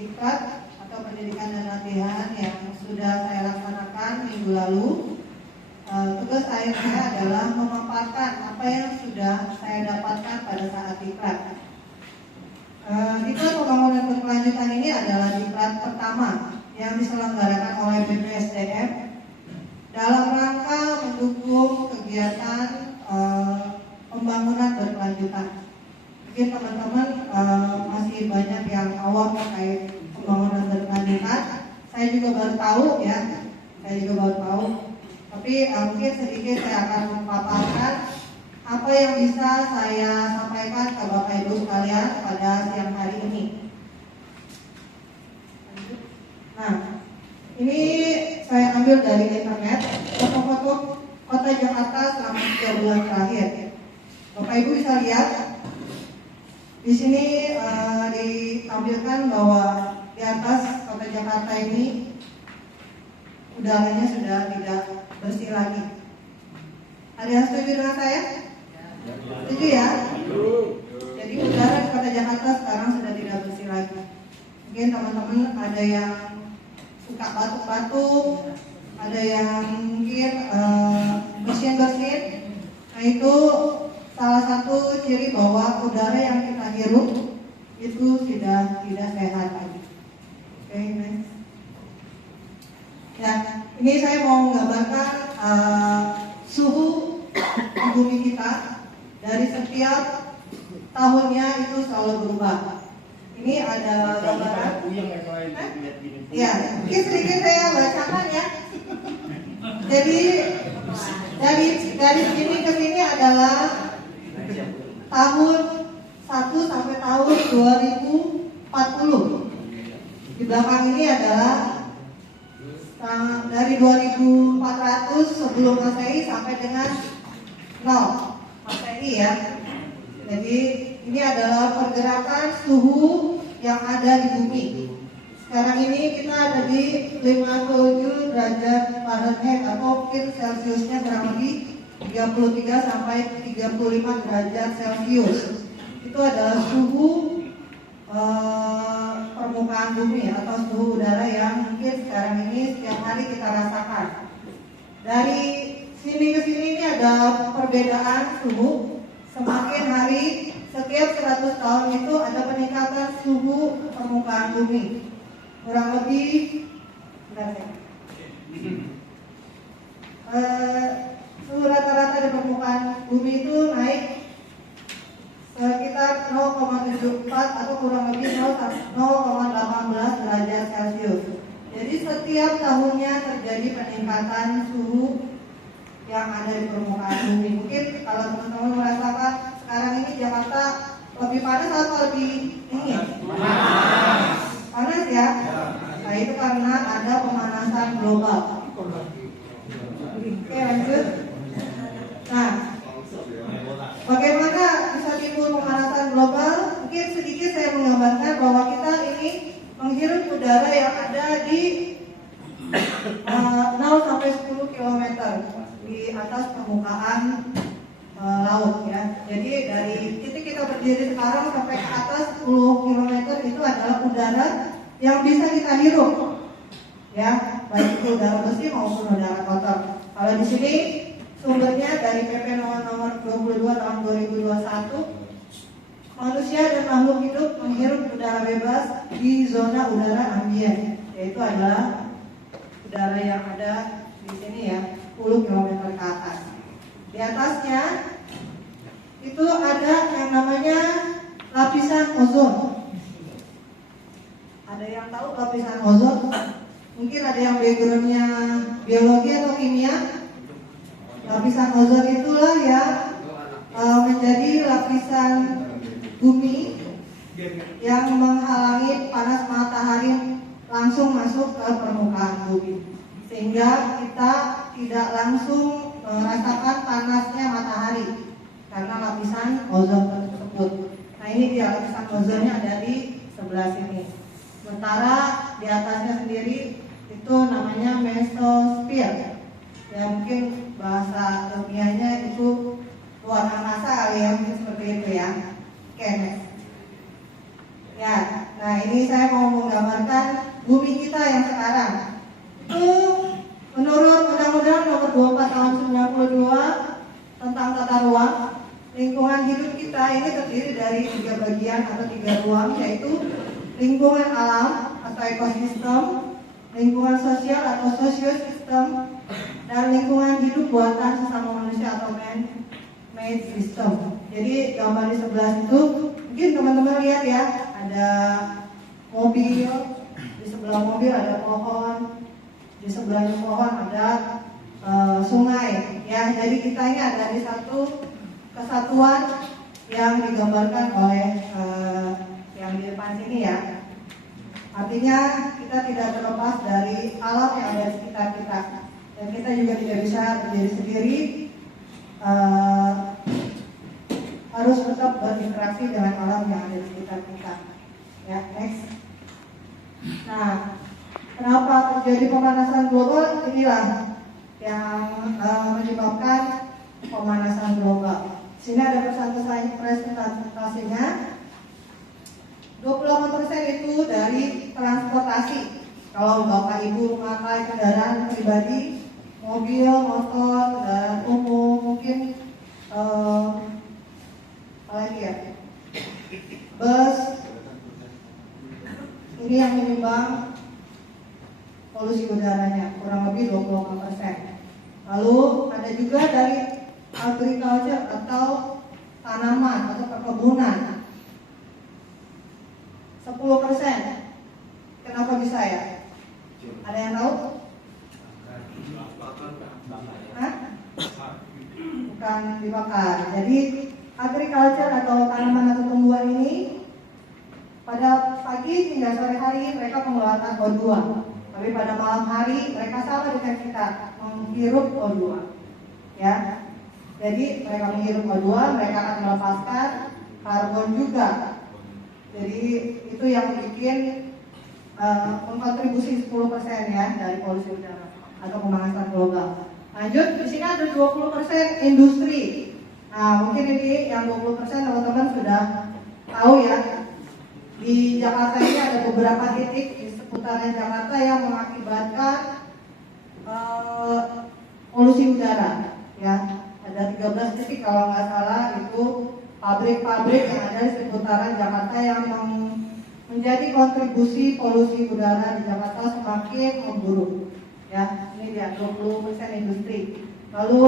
diklat atau pendidikan dan latihan yang sudah saya laksanakan minggu lalu. Tugas akhir saya adalah memaparkan apa yang sudah saya dapatkan pada saat diklat. Diklat pembangunan berkelanjutan ini adalah diklat pertama yang diselenggarakan oleh BPSDM dalam rangka mendukung kegiatan pembangunan berkelanjutan. Mungkin teman-teman masih banyak yang awam terkait pembangunan berkelanjutan. Saya juga baru tahu ya, Tapi mungkin sedikit saya akan memaparkan apa yang bisa saya sampaikan ke Bapak Ibu sekalian pada siang hari ini. Nah, ini saya ambil dari internet foto-foto Kota Jakarta selama 3 bulan terakhir. Bapak Ibu bisa lihat di sini ditampilkan bahwa di atas Kota Jakarta ini udaranya sudah tidak bersih lagi. Ada yang setuju dengan saya? Setuju ya? Jadi udara di Kota Jakarta sekarang sudah tidak bersih lagi. Mungkin teman-teman ada yang suka batuk-batuk, ada yang mungkin bersin-bersin. Nah, itu salah satu ciri bahwa udara yang kita hirup itu sudah tidak sehat lagi. Oke, next. Ya, ini saya mau menggambarkan suhu di bumi kita dari setiap tahunnya itu selalu berubah. Ini ada gambaran. Ya, mungkin sedikit saya bacakan ya. Jadi dari sini ke sini adalah tahun 1 sampai tahun 2040. Di belakang ini adalah dari 2400 sebelum Masehi sampai dengan 0 Masehi ya. Jadi ini adalah pergerakan suhu yang ada di bumi. Sekarang ini kita ada di 57 derajat Fahrenheit atau mungkin Celciusnya kurang lebih 33 sampai 35 derajat Celcius. Itu adalah suhu permukaan bumi atau suhu udara yang mungkin sekarang ini setiap hari kita rasakan. Dari sini ke sini ini ada perbedaan suhu. Semakin hari, setiap 100 tahun itu ada peningkatan suhu permukaan bumi. Kurang lebih suhu rata-rata di permukaan bumi itu naik sekitar 0,74 atau kurang lebih 0,18 derajat Celcius. Jadi setiap tahunnya terjadi peningkatan suhu yang ada di permukaan bumi. Mungkin kalau teman-teman merasakan sekarang ini Jakarta lebih panas atau lebih dingin? Panas ya? Nah, itu karena ada pemanasan global. Oke, lanjut. Nah, bagaimana bisa timbul pemanasan global? Mungkin sedikit saya menggambarkan bahwa kita ini menghirup udara yang ada di 0 sampai 10 km di atas permukaan laut ya. Jadi dari titik kita berdiri sekarang sampai ke atas 10 km itu adalah udara yang bisa kita hirup. Ya, baik itu udara bersih maupun udara kotor. Kalau di sini sumbernya dari PP nomor 22 tahun 2021, manusia dan makhluk hidup menghirup udara bebas di zona udara ambien, yaitu adalah udara yang ada di sini ya, 10 km ke atas. Di atasnya itu ada yang namanya lapisan ozon. Ada yang tahu lapisan ozon? Mungkin ada yang backgroundnya biologi atau kimia. Lapisan ozon itulah yang menjadi lapisan bumi yang menghalangi panas matahari langsung masuk ke permukaan bumi, sehingga kita tidak langsung merasakan panasnya matahari karena lapisan ozon tersebut. Nah, ini dia lapisan ozonnya ada di sebelah sini. Sementara di atasnya sendiri itu namanya mesosphere. Ya, mungkin bahasa ilmiahnya itu luar angkasa kali ya, mungkin seperti itu ya. Oke, next. Ya, Nah, ini saya mau menggambarkan bumi kita yang sekarang. Itu menurut Undang-Undang Nomor 24 Tahun 92 tentang tata ruang, lingkungan hidup kita ini terdiri dari 3 bagian atau 3 ruang, yaitu lingkungan alam atau ekosistem, lingkungan sosial atau sosiosistem, dan lingkungan hidup buatan sesama manusia atau man-made system. Jadi gambar di sebelah itu mungkin teman-teman lihat ya, ada mobil, di sebelah mobil ada pohon, di sebelahnya pohon ada sungai. Ya, jadi kita ini ada di satu kesatuan yang digambarkan oleh yang di depan sini ya. Artinya kita tidak terlepas dari alam yang ada di sekitar kita, dan kita juga tidak bisa berdiri sendiri, harus tetap berinteraksi dengan alam yang ada di sekitar kita. Ya, next. Nah, kenapa terjadi pemanasan global? Inilah yang menyebabkan pemanasan global. Sini ada presentasinya. 28% itu dari transportasi. Kalau Bapak Ibu memakai kendaraan pribadi, mobil, motor, dan umum, mungkin apa lagi ya? Bus. Ini yang menyumbang polusi udaranya kurang lebih 28%. Lalu ada juga dari agriculture atau tanaman atau perkebunan 10%. Kenapa bisa ya? Ada yang tahu? Hah? Bukan dibakar. Jadi agriculture atau tanaman atau tumbuhan ini pada pagi hingga sore hari mereka mengeluarkan O2. Tapi pada malam hari mereka sama dengan kita menghirup O2. Ya. Jadi mereka menghirup O2, mereka akan melepaskan karbon juga. Jadi itu yang bikin mengkontribusi 10% ya dari polusi udara atau pemanasan global. Lanjut, di sini ada 20% industri. Nah, mungkin ini yang 20% teman-teman sudah tahu ya. Di Jakarta ini ada beberapa titik di seputaran Jakarta yang mengakibatkan polusi udara. Ya, ada 13 titik kalau nggak salah, itu pabrik-pabrik yang ada di seputaran Jakarta yang menjadi kontribusi polusi udara di Jakarta semakin memburuk. Ya, ini dia 20% industri. Lalu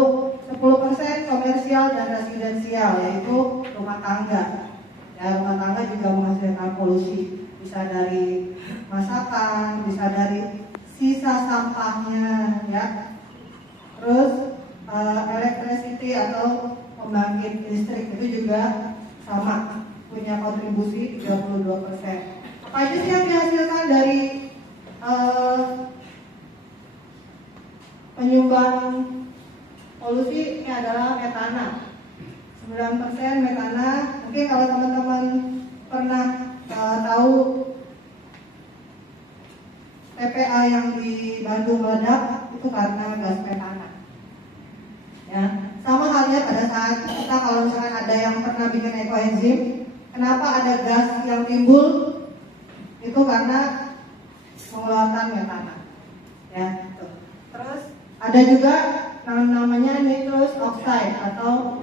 10% komersial dan residensial, yaitu rumah tangga. Ya, rumah tangga juga menghasilkan polusi, bisa dari masakan, bisa dari sisa sampahnya, ya. Terus electricity atau pembangkit listrik itu juga sama, punya kontribusi 32%. Apa aja sih yang dihasilkan dari penyumbang polusi? Ini adalah metana, 9% metana. Mungkin kalau teman-teman pernah tahu TPA yang di Bandung meledak, itu karena gas metana. Ya, sama halnya pada saat kita kalau misalkan ada yang pernah bikin ekoenzim, kenapa ada gas yang timbul? Itu karena mengeluarkan metana. Ya, gitu. Terus ada juga namanya nitrous oxide atau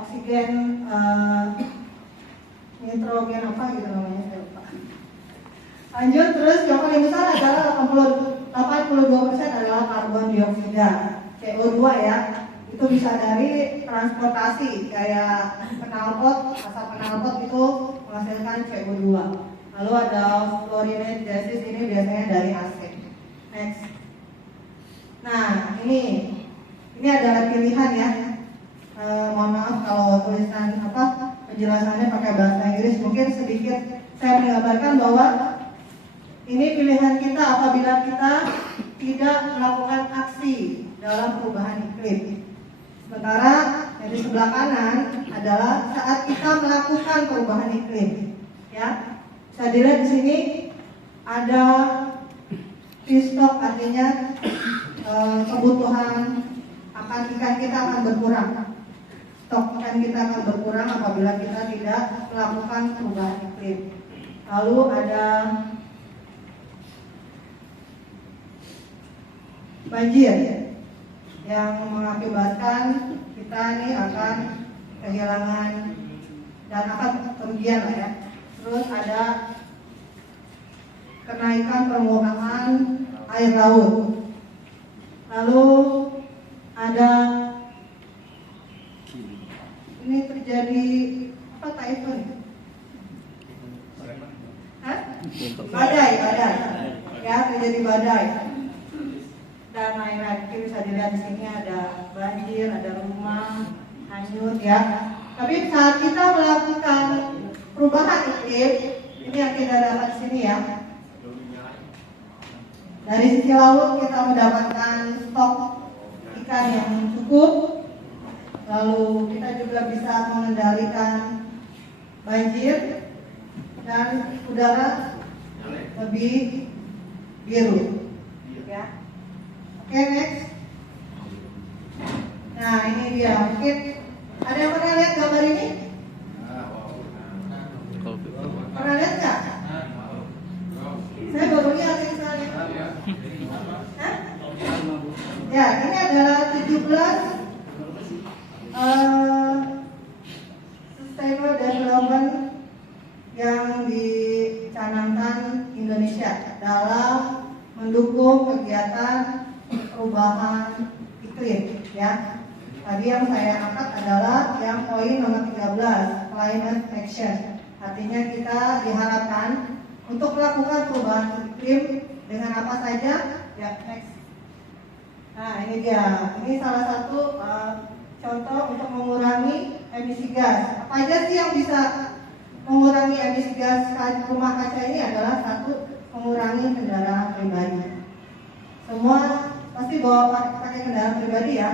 oksigen nitrogen apa gitu namanya, saya lupa. Lanjut, terus yang paling besar adalah 82% adalah karbon dioksida, CO2 ya. Itu bisa dari transportasi kayak knalpot, asap knalpot itu menghasilkan CO2. Lalu ada fluorinated gases, ini biasanya dari AC. Next. Nah, ini adalah pilihan ya. Mohon maaf kalau tulisan penjelasannya pakai bahasa Inggris, mungkin sedikit saya menggambarkan bahwa ini pilihan kita apabila kita tidak melakukan aksi dalam perubahan iklim. Sementara yang di sebelah kanan adalah saat kita melakukan perubahan iklim. Ya, bisa dilihat di sini ada feedstock, artinya kebutuhan akan ikan kita akan berkurang. Stok ikan kita akan berkurang apabila kita tidak melakukan perubahan iklim. Lalu ada banjir yang mengakibatkan kita nih akan kehilangan dan akan kerugian lah ya. Terus ada kenaikan permukaan air laut. Lalu ada ini terjadi apa, typhoon? Hah? Badai ya, terjadi badai dan lain-lain. Mungkin bisa dilihat di sini ada banjir, ada rumah hanyut ya. Tapi saat kita melakukan perubahan iklim, ini yang kita dapat di sini ya. Dari sisi laut kita mendapatkan stok ikan yang cukup. Lalu kita juga bisa mengendalikan banjir dan udara lebih biru. Ya. Oke, next. Nah, ini dia. Mungkin ada yang pernah lihat gambar ini? Pernah lihat nggak? Saya baru lihat ini soalnya. Hah? Ya, ini adalah 17 Sustainable Development yang dicanangkan Indonesia dalam mendukung kegiatan perubahan iklim ya. Tadi yang saya angkat adalah yang poin nomor 13, climate action. Artinya kita diharapkan untuk melakukan perubahan iklim dengan apa saja? Ya, next. Nah, ini dia. Ini salah satu contoh untuk mengurangi emisi gas. Apa aja sih yang bisa mengurangi emisi gas rumah kaca ini? Adalah satu, mengurangi kendaraan pribadi. Semua pasti bawa pakai kendaraan pribadi ya.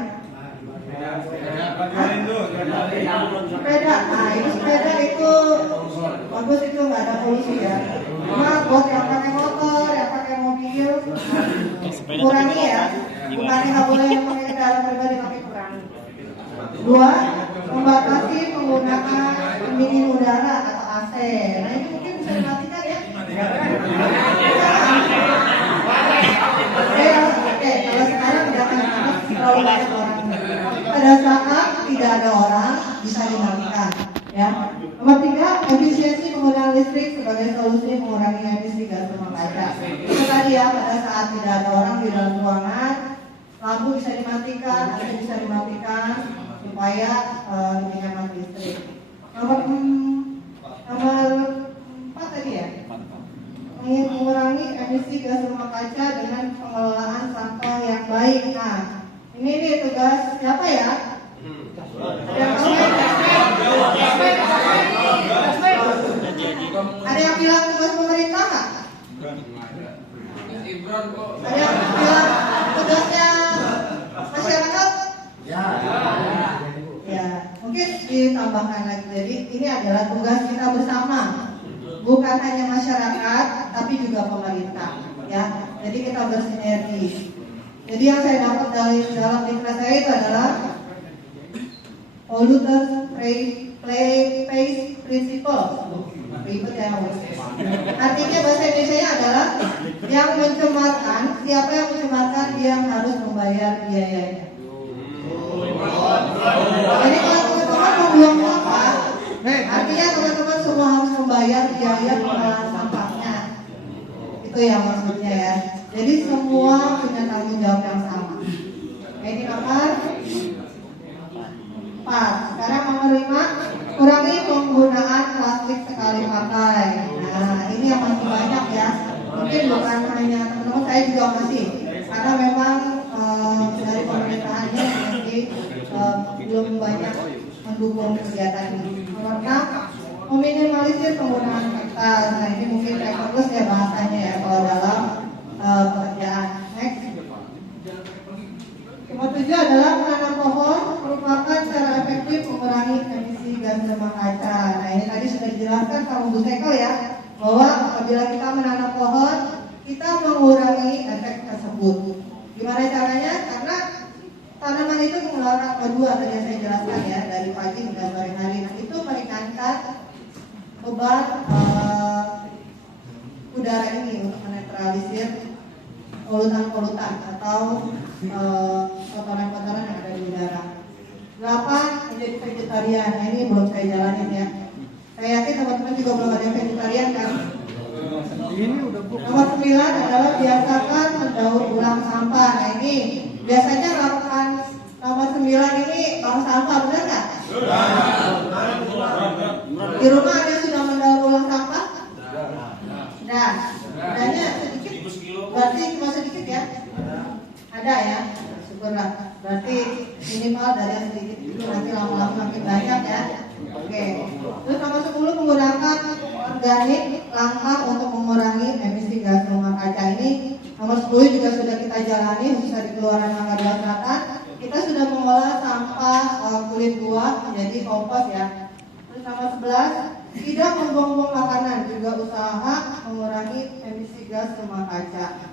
Sepeda, nah ini sepeda itu bagus, itu nggak ada polusi ya. Cuma buat yang pakai motor, yang pakai mobil, kurangi ya. Bukannya nggak boleh yang pakai kendaraan pribadi, tapi kurangi. Dua, membatasi penggunaan pendingin udara atau AC. Nah ini mungkin bisa dimatikan ya. Oke, kalau sekarang jangan terlalu banyak orang. Pada saat tidak ada orang bisa dimatikan ya. Nomor 3, efisiensi penggunaan listrik sebagai solusi mengurangi emisi gas rumah kaca. Itu tadi ya, pada saat tidak ada orang di dalam ruangan, lampu bisa dimatikan, AC bisa dimatikan supaya lebih hemat listrik. Nomor 4 tadi ya, mengurangi emisi gas rumah kaca dengan pengelolaan sampah yang baik. Nah, ini nih tugas siapa ya? Ada yang bilang tugas pemerintah nggak? Ada yang bilang tugasnya masyarakat? Ya, mungkin ditambahkan lagi. Jadi ini adalah tugas kita bersama, bukan hanya masyarakat, tapi juga pemerintah. Ya, jadi kita bersinergi. Jadi yang saya dapat dari dalam diklat saya itu adalah polluter pays principle. Ribet ya. Artinya bahasa Indonesia adalah yang mencemarkan, siapa yang mencemarkan dia yang harus membayar biayanya. Jadi kalau teman-teman membuang sampah, artinya teman-teman semua harus membayar biaya pengelolaan sampahnya. Itu yang maksudnya ya. Jadi semua punya tanggung jawab yang sama. Ini nomor 4. Sekarang nomor 5, kurangi penggunaan plastik sekali pakai. Nah, ini yang masih banyak ya. Mungkin bukan hanya teman-teman, saya juga masih. Karena memang dari pemerintahannya masih belum banyak mendukung kegiatan ini. Nomor 6, meminimalisir penggunaan kertas. Nah, ini mungkin saya fokus ya bahasanya ya kalau dalam pekerjaan. Next. Nomor 7 adalah menanam pohon merupakan cara efektif mengurangi emisi gas rumah kaca. Nah ini tadi sudah dijelaskan sama Bu Seko ya, bahwa apabila kita menanam pohon, kita mengurangi efek tersebut. Gimana caranya? Karena tanaman itu mengeluarkan CO2 tadi yang saya jelaskan ya, dari pagi hingga sore hari. Nah itu meringankan beban udara ini untuk menetralisir polutan-polutan atau kotoran-kotoran yang ada di udara. 8. Menjadi vegetarian. Nah, ini belum saya jalanin ya. Saya yakin teman-teman juga belum ada yang vegetarian kan? Nomor 9 adalah biasakan mendaur ulang sampah. Nah, ini biasanya lakukan nomor 9 ini bang sampah, benar nggak? Di rumah ada yang sudah mendaur ulang sampah? Sudah. Adanya sedikit? Berarti cuma sedikit ya? Ada ya? Syukurlah. Berarti minimal dari yang sedikit itu nanti lama-lama makin banyak ya. Oke. Terus nomor 10 menggunakan organik langkah untuk mengurangi emisi gas rumah kaca ini. Nomor 10 juga sudah kita jalani khususnya di Kelurahan Mangga Dua Selatan. Kita sudah mengolah sampah kulit buah menjadi kompos ya. Terus nomor 11 tidak membuang-buang makanan, juga usaha mengurangi emisi gas rumah kaca.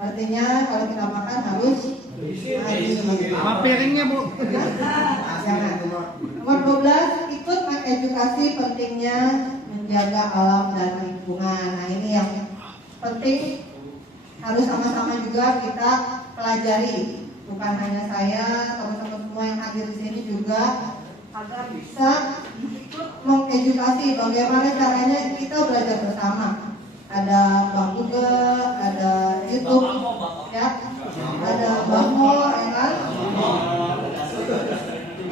Artinya kalau kita makan harus sama piringnya Bu. Jangan. Nomor 12 ikut mengedukasi pentingnya menjaga alam dan lingkungan. Nah, ini yang penting harus sama-sama juga kita pelajari. Bukan hanya saya, teman-teman semua yang hadir di sini juga agar bisa ikut mengedukasi bagaimana caranya kita belajar bersama. Ada Bang Google, ada YouTube, ya, ada Bangor, ya kan?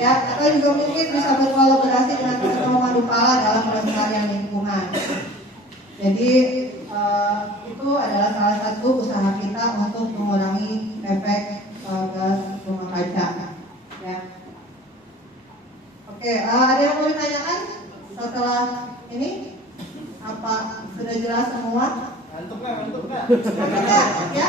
Ya, atau juga mungkin bisa berkolaborasi dengan teman-teman Madupala dalam pelestarian lingkungan. Jadi itu adalah salah satu usaha kita untuk mengurangi efek gas rumah kaca. Ya. Oke, ada yang mau ditanyakan setelah ini? Apa sudah jelas semua? Ngantuk nggak? Ya.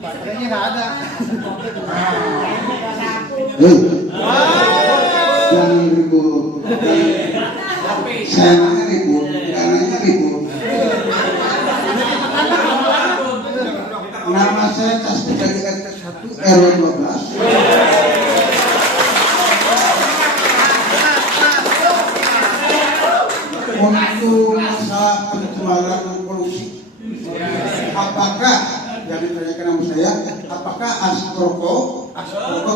Baterainya nggak ada. Jangan ribut. Saya nanya ribut, karena ribut. Nama saya Tasbih dari RT 1 RW 12. Untuk masalah pencemaran polusi, apakah yang ditanyakan sama saya, apakah asap rokok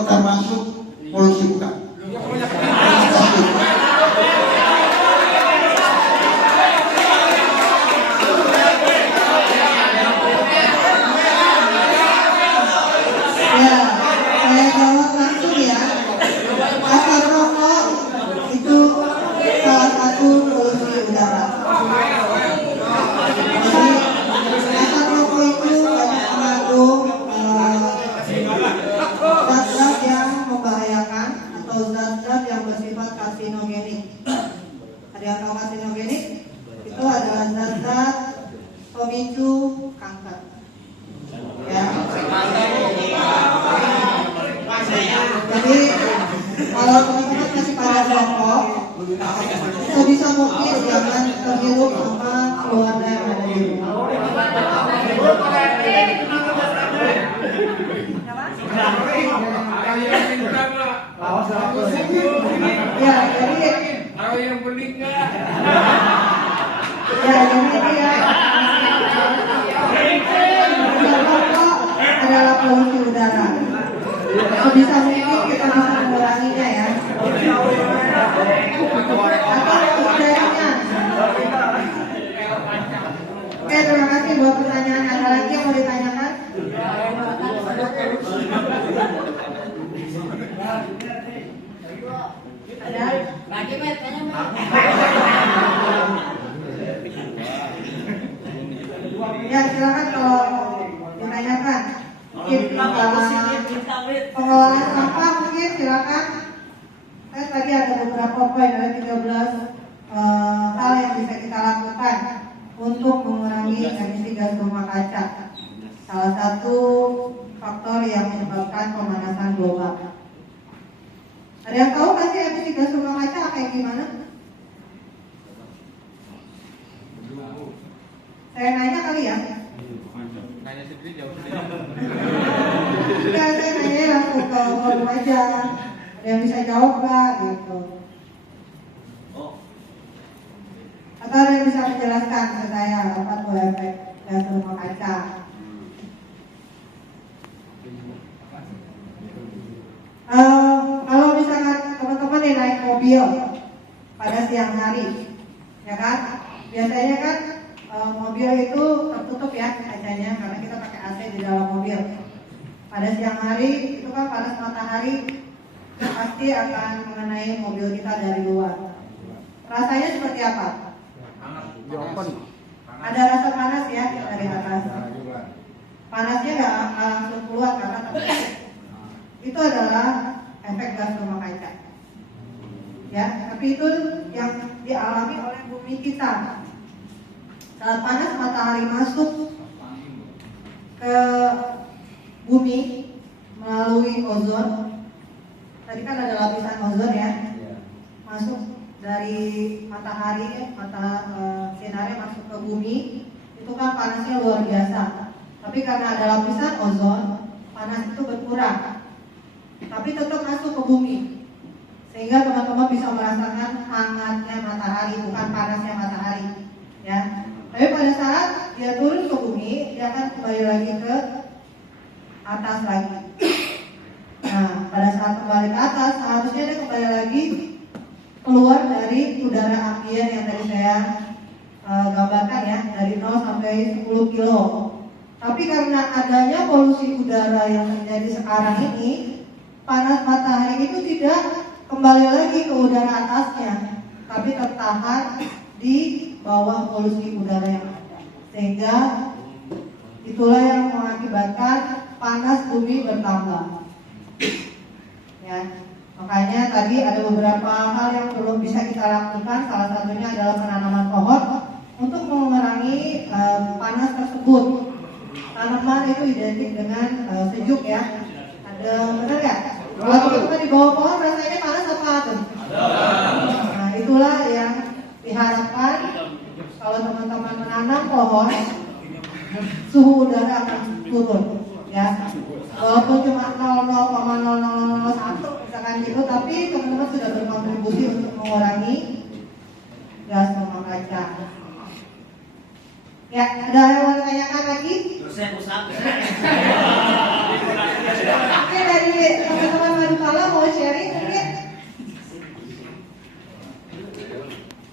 termasuk polusi bukan? Ya, saya jawab langsung ya. Asap rokok itu salah satu polusi udara. Jadi asap rokok itu banyak mengandung zat-zat yang membahayakan atau zat-zat yang bersifat karsinogenik. Ada yang tahu karsinogenik? Itu adalah zat-zat pemicu kanker. Ya. Jadi kalau teman-teman masih pada rokok, sebisa mungkin jangan terhirup sama keluarga yang ada di rumah. Ya, jadi yang pening nggak? ya, jadi itu ya. Rokok adalah polusi udara. Sebisa mungkin kita bisa menguranginya ya. Atau udaranya. Oke, terima kasih buat pertanyaan. Ada lagi yang mau ditanyakan? Ada? Lagi Met, tanya Met. Ya, silakan kalau ditanyakan. Mungkin pengelolaan sampah mungkin silakan. Saya tadi ada beberapa poin, ada 13 hal yang bisa kita lakukan. untuk mengurangi emisi gas rumah kaca. Salah satu faktor yang menyebabkan pemanasan global. Ada yang tahu nggak sih emisi gas rumah kaca kayak gimana? Saya nanya kali ya. Nanya sendiri jawab sendiri. Enggak, saya nanya langsung ke forum aja. Ada yang bisa jawab nggak gitu? Atau ada yang bisa menjelaskan ke saya apa tuh efek gas rumah kaca? Kalau misalkan teman-teman yang naik mobil pada siang hari, ya kan? Biasanya kan mobil itu tertutup ya kacanya karena kita pakai AC di dalam mobil. Pada siang hari itu kan panas matahari pasti akan mengenai mobil kita dari luar. Rasanya seperti apa? Ada rasa panas ya dari atas. Panasnya nggak langsung keluar karena tertutup. Itu adalah efek gas rumah kaca. Ya, tapi itu yang dialami oleh bumi kita. Saat panas matahari masuk ke bumi melalui ozon. Tadi kan ada lapisan ozon ya. Masuk dari matahari, sinarnya masuk ke bumi, itu kan panasnya luar biasa. Tapi karena ada lapisan ozon, panas itu berkurang. Tapi tetap masuk ke bumi. Sehingga teman-teman bisa merasakan hangatnya matahari, bukan panasnya matahari. Ya. Tapi pada saat dia turun ke bumi, dia akan kembali lagi ke atas lagi. Nah, pada saat kembali ke atas, seharusnya dia kembali lagi keluar dari udara ambien yang tadi saya gambarkan ya, dari 0 sampai 10 kilo. Tapi karena adanya polusi udara yang terjadi sekarang ini, panas matahari itu tidak kembali lagi ke udara atasnya, tapi tertahan di bawah polusi udara yang ada. Sehingga itulah yang mengakibatkan panas bumi bertambah. Ya, makanya tadi ada beberapa hal yang belum bisa kita lakukan. Salah satunya adalah penanaman pohon untuk mengurangi panas tersebut. Tanaman itu identik dengan sejuk ya. Ada benar ya? Kalau teman-teman di bawah pohon rasanya panas apa tuh? Nah, itulah yang diharapkan kalau teman-teman menanam pohon, suhu udara akan turun ya. Walaupun cuma 0,0001 misalkan gitu, tapi teman-teman sudah berkontribusi untuk mengurangi gas rumah kaca. Ya, ada yang mau ditanyakan lagi? Oke, dari teman-teman Madukala mau sharing mungkin?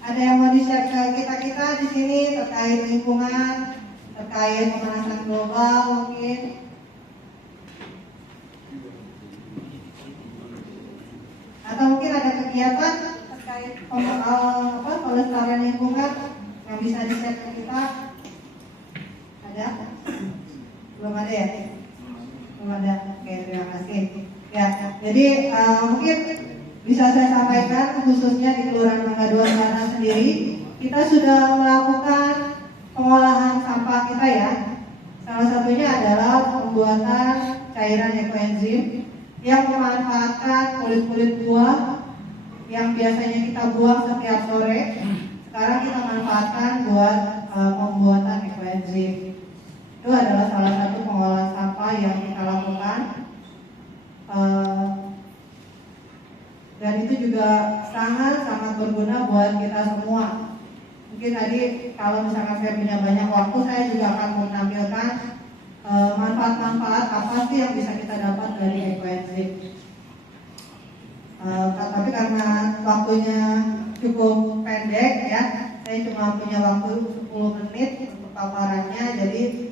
Ada yang mau di-share ke kita di sini terkait lingkungan, terkait pemanasan global mungkin? Atau mungkin ada kegiatan terkait pelestarian lingkungan yang bisa di-share ke kita? Ada? Belum ada ya? Belum ada. Oke, terima kasih. Ya, jadi mungkin bisa saya sampaikan khususnya di Kelurahan Mangga 2 sana sendiri, kita sudah melakukan pengolahan sampah kita ya. Salah satunya adalah pembuatan cairan ekoenzim yang memanfaatkan kulit-kulit buah yang biasanya kita buang setiap sore. Sekarang kita manfaatkan buat pembuatan ekoenzim. Itu adalah salah satu pengolahan sampah yang kita lakukan. Dan itu juga sangat berguna buat kita semua. Mungkin tadi kalau misalkan saya punya banyak waktu, saya juga akan menampilkan manfaat-manfaat apa sih yang bisa kita dapat dari ekoenzim. Tapi karena waktunya cukup pendek ya, saya cuma punya waktu 10 menit untuk paparannya, jadi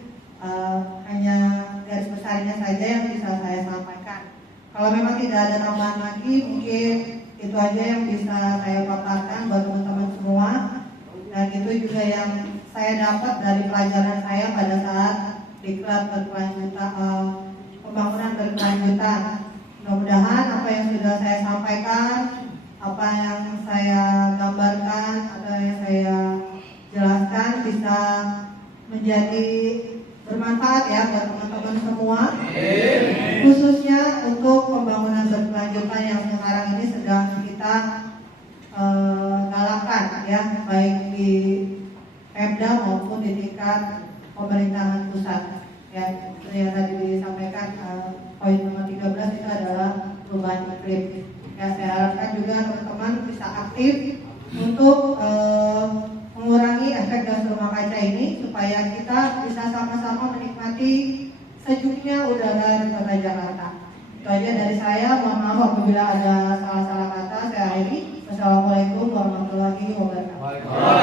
hanya garis besarnya saja yang bisa saya sampaikan. Kalau memang tidak ada tambahan lagi, mungkin itu aja yang bisa saya paparkan buat teman-teman semua. Dan itu juga yang saya dapat dari pelajaran saya pada saat diklat berkelanjutan, pembangunan berkelanjutan. Mudah-mudahan apa yang sudah saya sampaikan, apa yang saya gambarkan, atau yang saya jelaskan bisa menjadi bermanfaat ya buat teman-teman semua, khususnya untuk pembangunan berkelanjutan yang sekarang ini sedang kita galakan ya, baik di Pemda maupun di tingkat pemerintahan pusat. Ya, yang tadi disampaikan poin nomor 13 itu adalah perubahan iklim. Ya, saya harapkan juga teman-teman bisa aktif untuk mengurangi efek gas rumah kaca ini supaya kita bisa sama-sama menikmati sejuknya udara di Kota Jakarta. Itu aja dari saya. Mohon maaf apabila ada salah-salah kata. Saya akhiri. Wassalamualaikum warahmatullahi wabarakatuh.